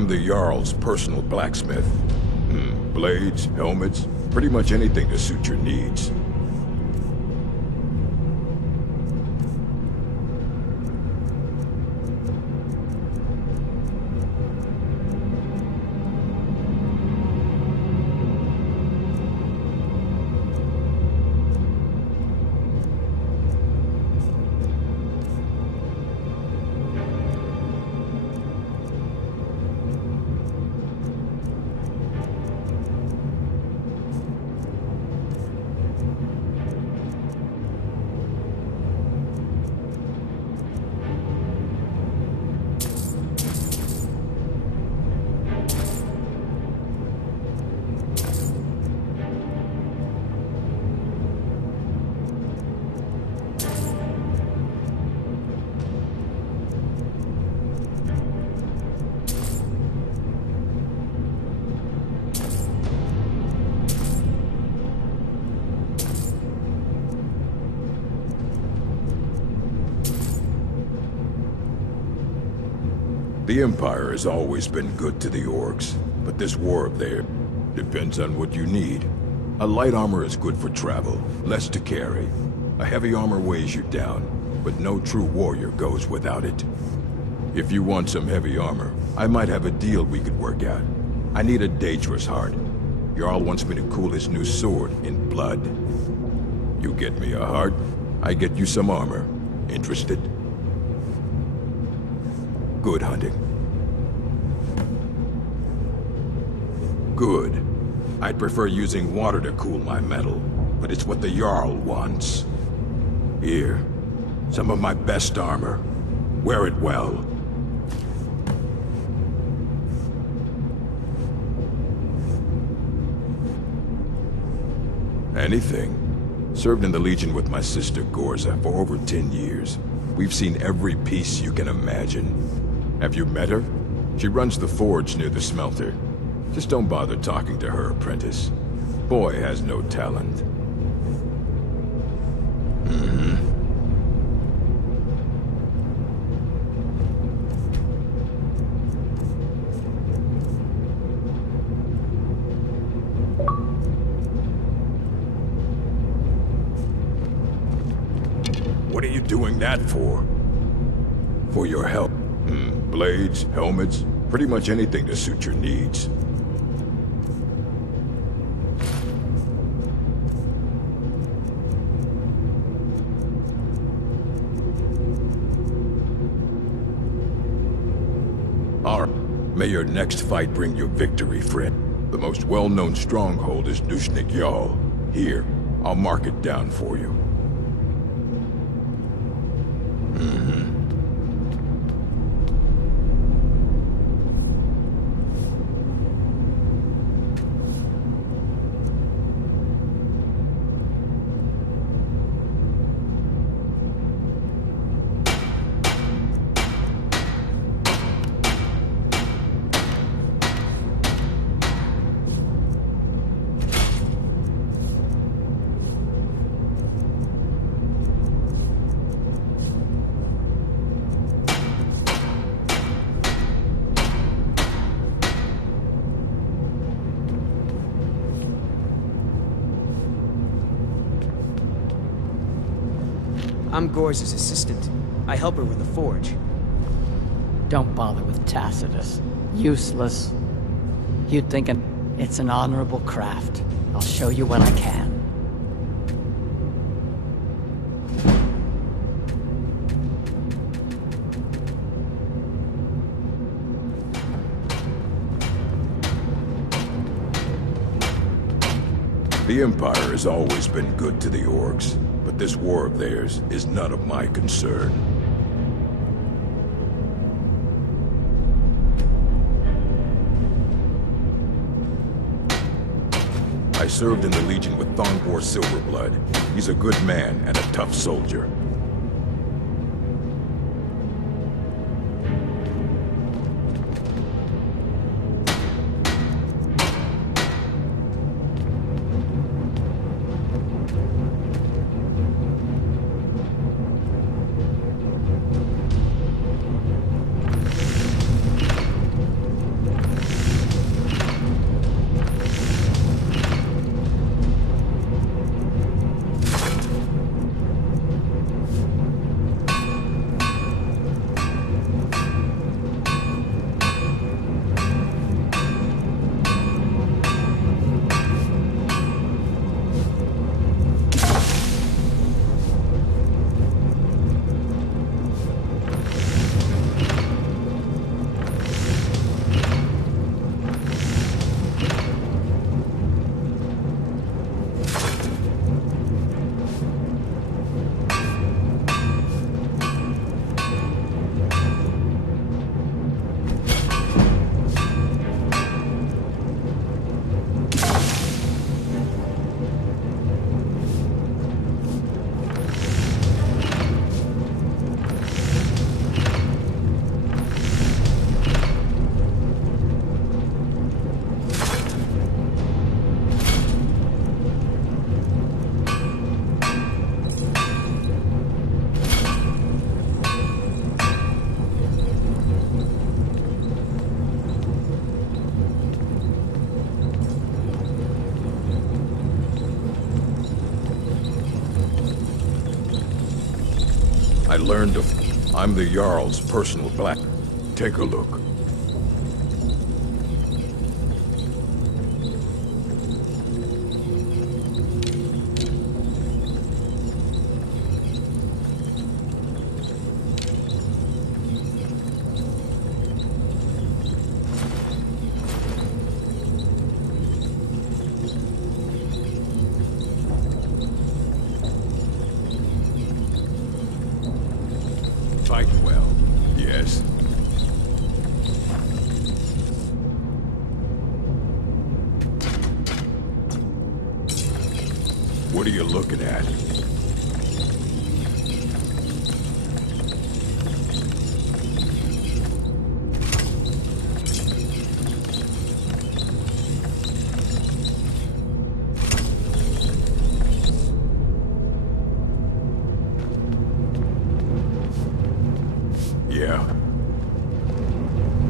I'm the Jarl's personal blacksmith. Blades, helmets, pretty much anything to suit your needs. The Empire has always been good to the orcs, but this war of theirs depends on what you need. A light armor is good for travel, less to carry. A heavy armor weighs you down, but no true warrior goes without it. If you want some heavy armor, I might have a deal we could work out. I need a dangerous heart. Jarl wants me to cool his new sword in blood. You get me a heart, I get you some armor. Interested? Good hunting. Good. I'd prefer using water to cool my metal, but it's what the Jarl wants. Here, some of my best armor. Wear it well. Anything. Served in the Legion with my sister Gorza for over 10 years. We've seen every piece you can imagine. Have you met her? She runs the forge near the smelter. Just don't bother talking to her apprentice. Boy has no talent. What are you doing that for? For your help. Blades, helmets, pretty much anything to suit your needs. May your next fight bring you victory, friend. The most well-known stronghold is Dushnik Jarl. Here, I'll mark it down for you. I'm Gorza's assistant. I help her with the forge. Don't bother with Tacitus. Useless. You'd think it's an honorable craft. I'll show you what I can. The Empire has always been good to the orcs, but this war of theirs is none of my concern. I served in the Legion with Thongbor Silverblood. He's a good man and a tough soldier. I learned I'm the Jarl's personal black. Take a look. Fight well, yes. What are you looking at? Yeah.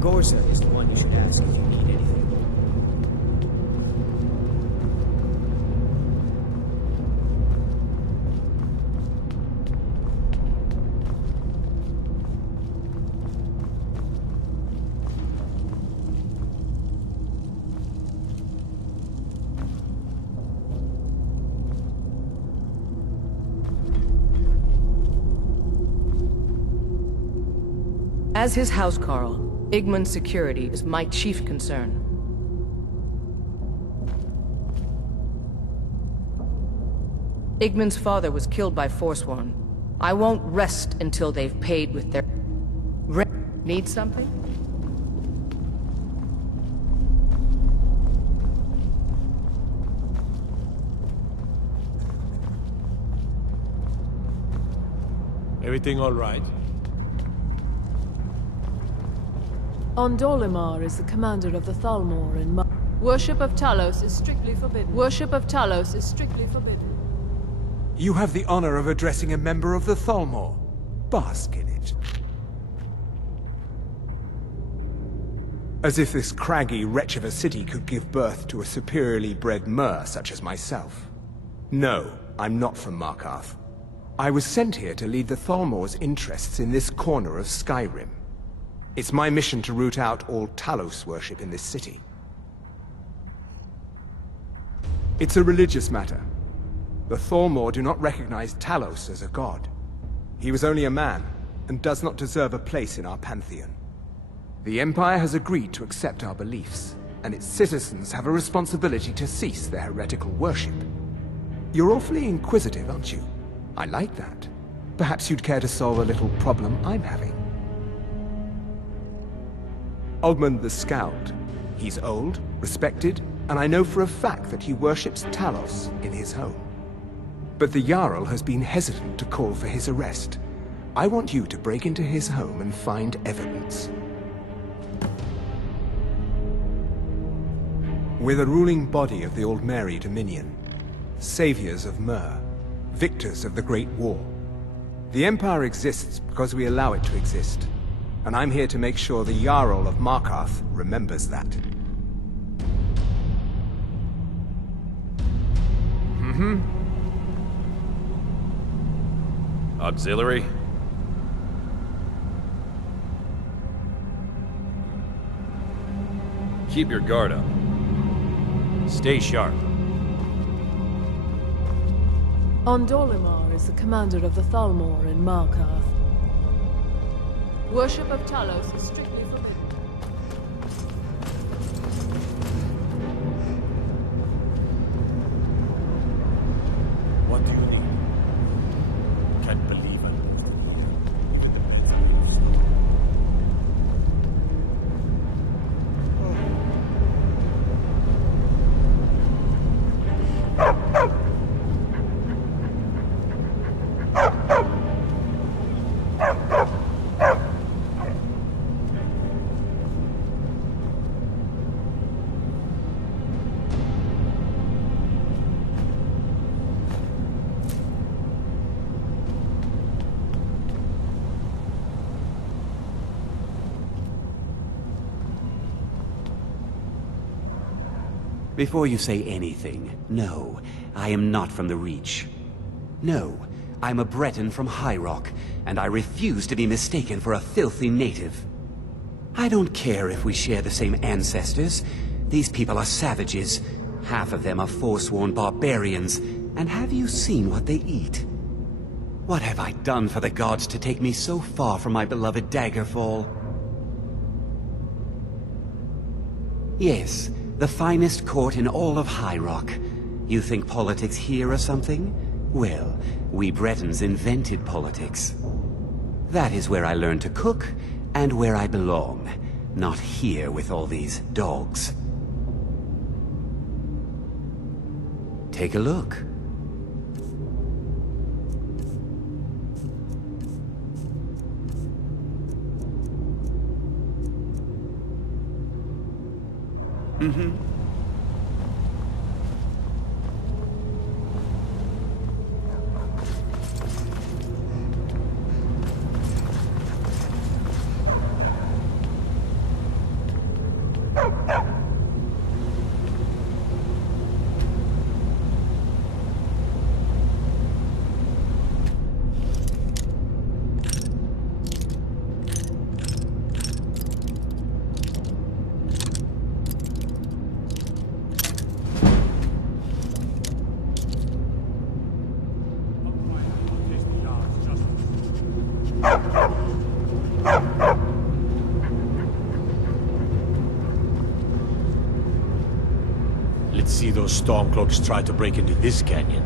Gorza is the one you should ask if you need anything. As his housecarl, Igman's security is my chief concern. Igman's father was killed by Forsworn. I won't rest until they've paid with their... Need something? Everything all right? Ondolimar is the commander of the Thalmor in Worship of Talos is strictly forbidden. Worship of Talos is strictly forbidden. You have the honor of addressing a member of the Thalmor. Bask in it. As if this craggy wretch of a city could give birth to a superiorly bred mer such as myself. No, I'm not from Markarth. I was sent here to lead the Thalmor's interests in this corner of Skyrim. It's my mission to root out all Talos worship in this city. It's a religious matter. The Thalmor do not recognize Talos as a god. He was only a man, and does not deserve a place in our pantheon. The Empire has agreed to accept our beliefs, and its citizens have a responsibility to cease their heretical worship. You're awfully inquisitive, aren't you? I like that. Perhaps you'd care to solve a little problem I'm having. Ogmund the Scowled. He's old, respected, and I know for a fact that he worships Talos in his home. But the Jarl has been hesitant to call for his arrest. I want you to break into his home and find evidence. We're the ruling body of the Old Mary Dominion, saviors of Myr, victors of the Great War. The Empire exists because we allow it to exist. And I'm here to make sure the Jarl of Markarth remembers that. Auxiliary? Keep your guard up. Stay sharp. Ondolimar is the commander of the Thalmor in Markarth. Worship of Talos is strictly forbidden. What do you need? Can't believe it. Even the beds are loose. Before you say anything, no, I am not from the Reach. No, I'm a Breton from High Rock, and I refuse to be mistaken for a filthy native. I don't care if we share the same ancestors. These people are savages. Half of them are forsworn barbarians. And have you seen what they eat? What have I done for the gods to take me so far from my beloved Daggerfall? Yes, the finest court in all of High Rock. You think politics here or something? Well, we Bretons invented politics. That is where I learned to cook, and where I belong. Not here with all these dogs. Take a look. Let's see those Stormcloaks try to break into this canyon.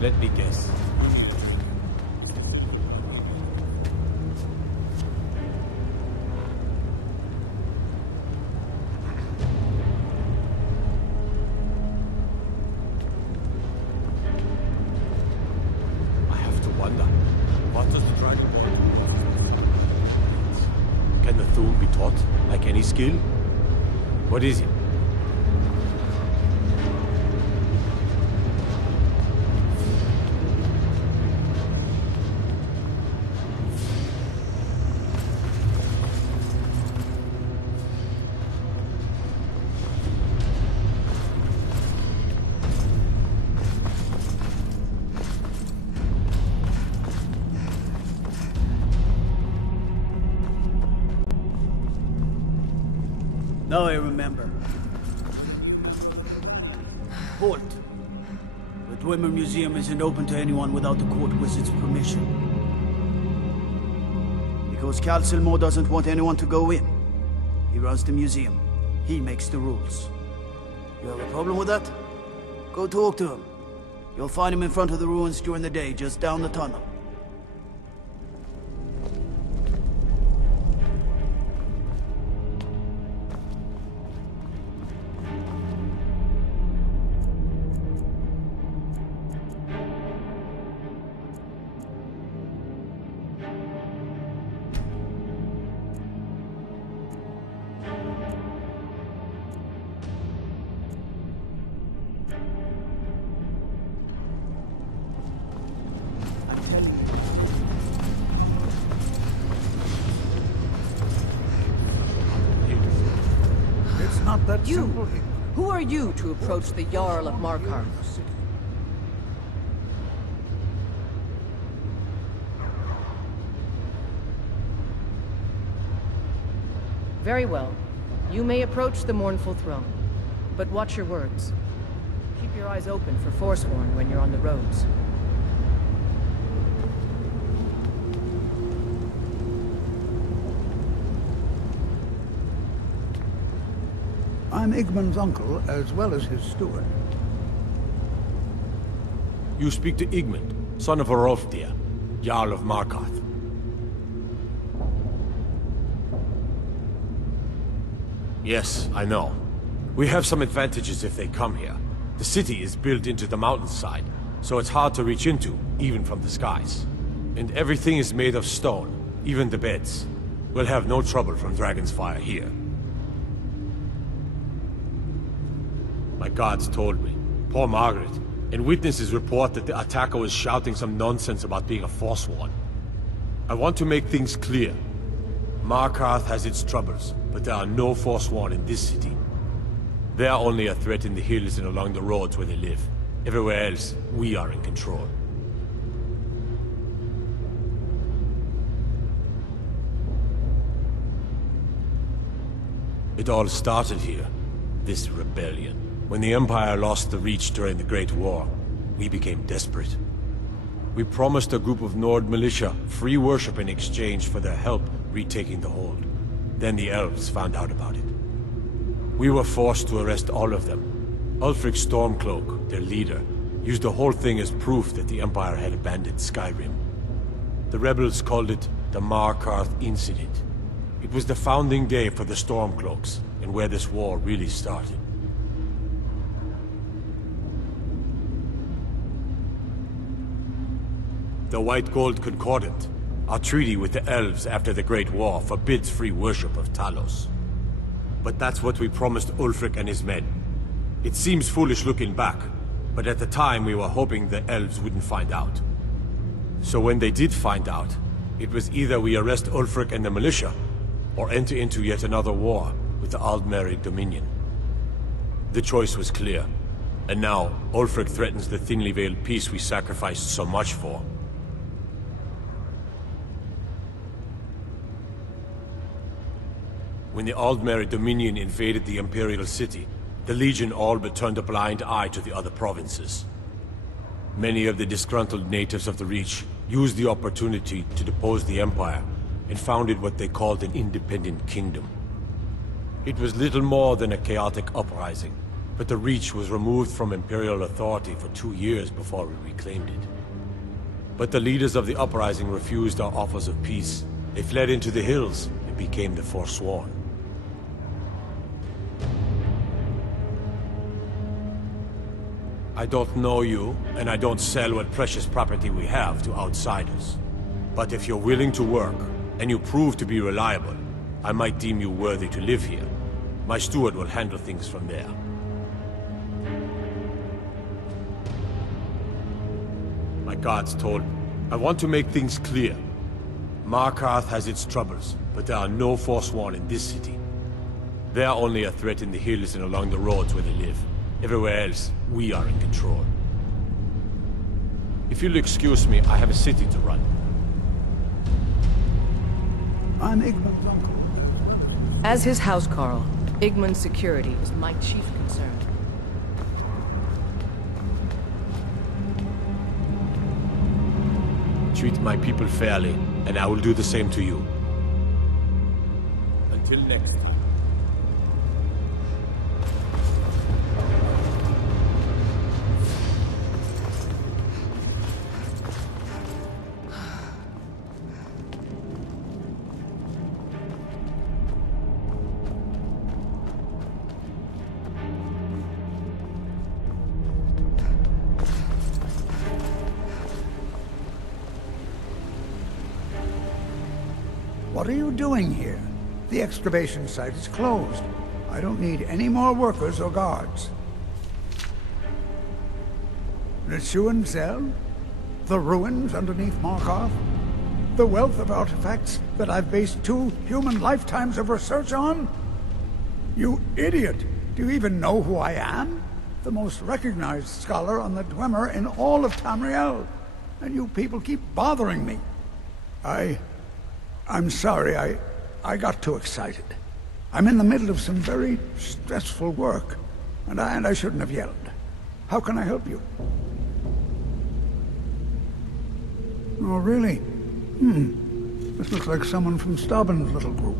Let me guess. I have to wonder, what does the dragon want? Can the Thule be taught, like any skill? What is it? Now I remember. Halt. The Dwemer Museum isn't open to anyone without the court wizard's permission. Because Cal Silmore doesn't want anyone to go in. He runs the museum. He makes the rules. You have a problem with that? Go talk to him. You'll find him in front of the ruins during the day, just down the tunnel. Not that You! simple. Who are you to approach the Jarl of Markarth? Very well. You may approach the mournful throne. But watch your words. Keep your eyes open for Forsworn when you're on the roads. I'm Igmund's uncle, as well as his steward. You speak to Igmund, son of Orolfdir, Jarl of Markarth. Yes, I know. We have some advantages if they come here. The city is built into the mountainside, so it's hard to reach into, even from the skies. And everything is made of stone, even the beds. We'll have no trouble from Dragon's Fire here. My guards told me. Poor Margaret. And witnesses report that the attacker was shouting some nonsense about being a Forsworn. I want to make things clear. Markarth has its troubles, but there are no Forsworn in this city. They are only a threat in the hills and along the roads where they live. Everywhere else, we are in control. It all started here, this rebellion. When the Empire lost the Reach during the Great War, we became desperate. We promised a group of Nord militia free worship in exchange for their help retaking the hold. Then the elves found out about it. We were forced to arrest all of them. Ulfric Stormcloak, their leader, used the whole thing as proof that the Empire had abandoned Skyrim. The rebels called it the Markarth Incident. It was the founding day for the Stormcloaks, and where this war really started. The White Gold Concordant, our treaty with the elves after the Great War, forbids free worship of Talos. But that's what we promised Ulfric and his men. It seems foolish looking back, but at the time we were hoping the elves wouldn't find out. So when they did find out, it was either we arrest Ulfric and the militia, or enter into yet another war with the Aldmeri Dominion. The choice was clear, and now Ulfric threatens the thinly veiled peace we sacrificed so much for. When the Aldmeri Dominion invaded the Imperial City, the Legion all but turned a blind eye to the other provinces. Many of the disgruntled natives of the Reach used the opportunity to depose the Empire and founded what they called an independent kingdom. It was little more than a chaotic uprising, but the Reach was removed from Imperial authority for 2 years before we reclaimed it. But the leaders of the uprising refused our offers of peace. They fled into the hills and became the Forsworn. I don't know you, and I don't sell what precious property we have to outsiders. But if you're willing to work, and you prove to be reliable, I might deem you worthy to live here. My steward will handle things from there. My guards told me. I want to make things clear. Markarth has its troubles, but there are no Forsworn in this city. They are only a threat in the hills and along the roads where they live. Everywhere else, we are in control. If you'll excuse me, I have a city to run. I'm Igman's uncle. As his housecarl, Igman's security is my chief concern. Treat my people fairly, and I will do the same to you. Until next time. What are you doing here? The excavation site is closed. I don't need any more workers or guards. Nisuan Zel? The ruins underneath Markarth? The wealth of artifacts that I've based 2 human lifetimes of research on? You idiot! Do you even know who I am? The most recognized scholar on the Dwemer in all of Tamriel. And you people keep bothering me. I'm sorry, I got too excited. I'm in the middle of some very stressful work, and I shouldn't have yelled. How can I help you? Oh, really? This looks like someone from Stauben's little group.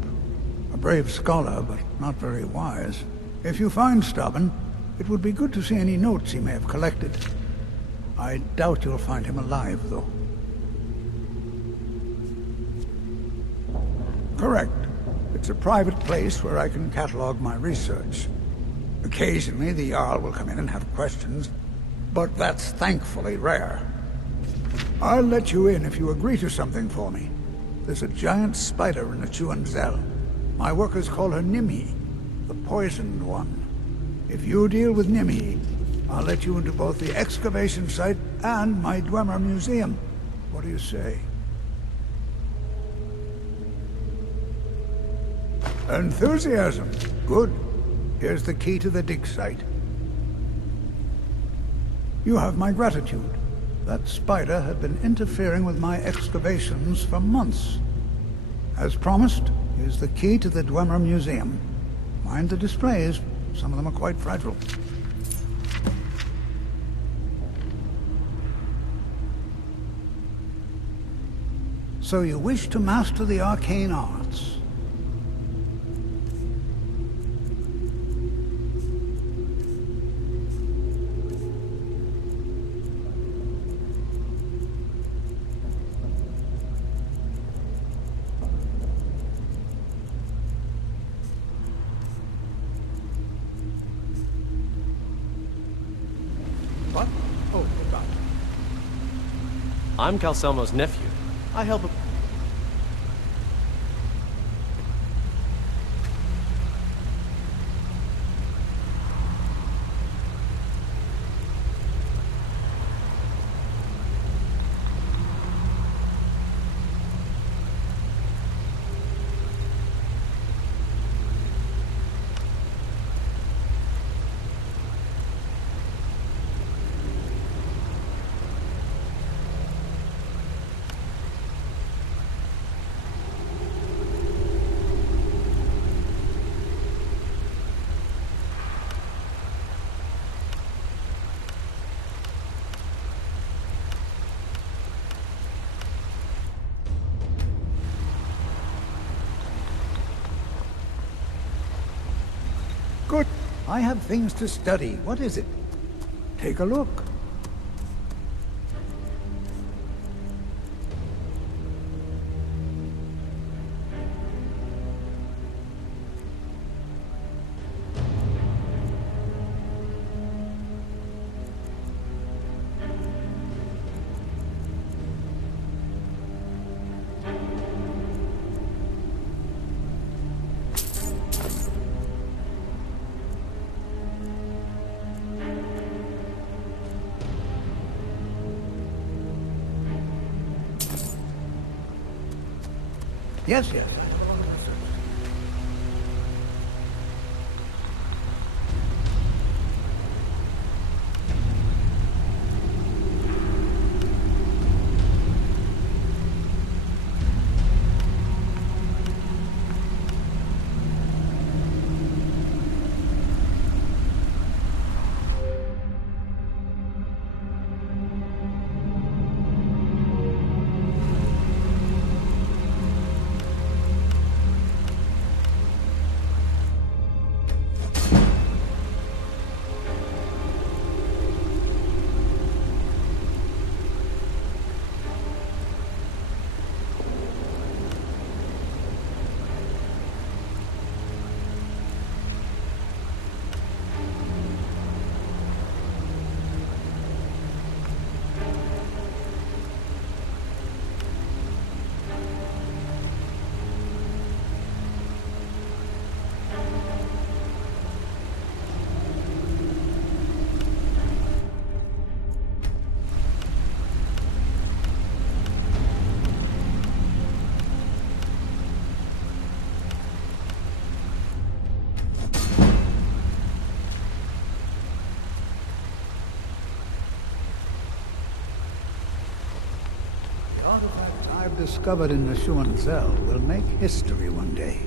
A brave scholar, but not very wise. If you find Stauben, it would be good to see any notes he may have collected. I doubt you'll find him alive, though. Correct. It's a private place where I can catalog my research. Occasionally, the Jarl will come in and have questions, but that's thankfully rare. I'll let you in if you agree to something for me. There's a giant spider in the Chuan Zel. My workers call her Nimhi, the poisoned one. If you deal with Nimhi, I'll let you into both the excavation site and my Dwemer museum. What do you say? Enthusiasm. Good. Here's the key to the dig site. You have my gratitude. That spider had been interfering with my excavations for months. As promised, here's the key to the Dwemer Museum. Mind the displays. Some of them are quite fragile. So you wish to master the arcane arts? What? Oh, goodbye. I'm Calselmo's nephew. I help him. Good. I have things to study. What is it? Take a look. Yes, yes. I have a lot of research. The artifacts I've discovered in the Chuan Zel will make history one day.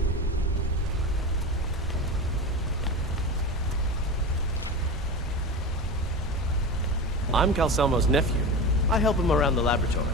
I'm Calselmo's nephew. I help him around the laboratory.